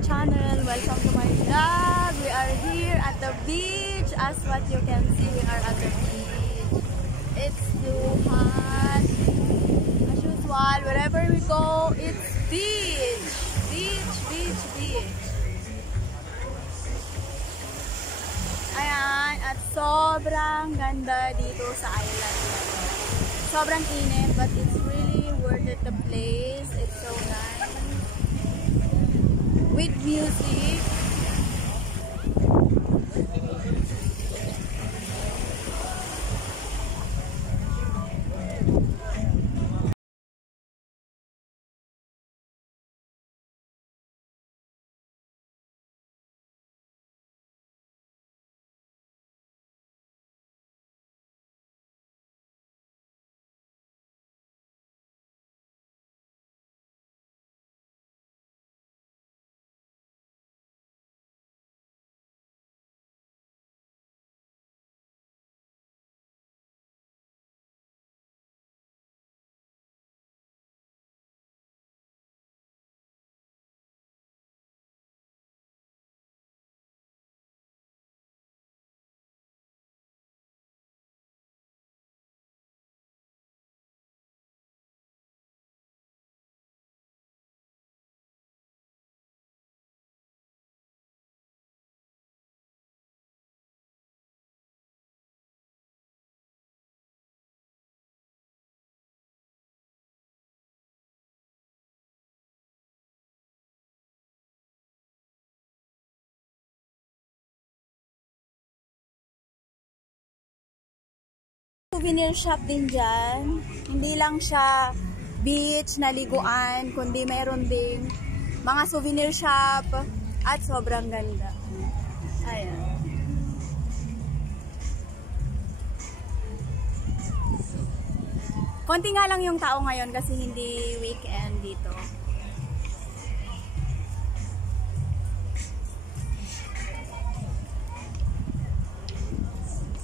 channel. Welcome to my vlog. We are here at the beach. As what you can see, we are at the beach. It's too hot. As usual, wherever we go, it's beach. Beach, beach, beach. Ayan, at sobrang ganda dito sa island. Sobrang init, but it's really worth it, the place. It's so nice. With music. Souvenir shop din dyan. Hindi lang siya beach na liguan, kundi meron ding mga souvenir shop at sobrang ganda. Ayan. Konti nga lang yung tao ngayon kasi hindi weekend dito.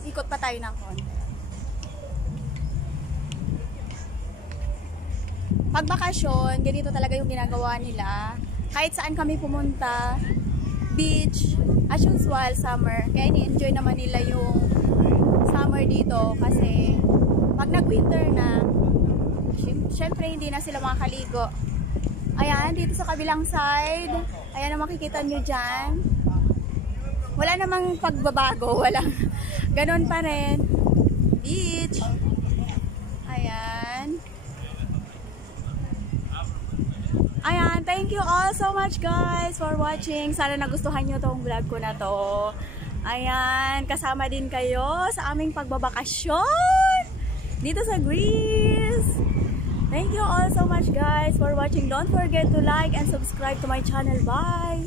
Ikot pa tayo ng konti. Pag bakasyon, ganito talaga yung ginagawa nila. Kahit saan kami pumunta, beach, as usual, summer. Kaya ni-enjoy naman nila yung summer dito kasi pag nag-winter na, syempre hindi na sila makakaligo. Ayan, dito sa kabilang side, ayan ang makikita nyo dyan. Wala namang pagbabago, walang ganon pa rin. Beach. Ayan. Ayan, thank you all so much guys for watching. Sana nagustuhan nyo tong vlog ko na to. Ayan, kasama din kayo sa aming pagbabakasyon dito sa Greece. Thank you all so much guys for watching. Don't forget to like and subscribe to my channel. Bye!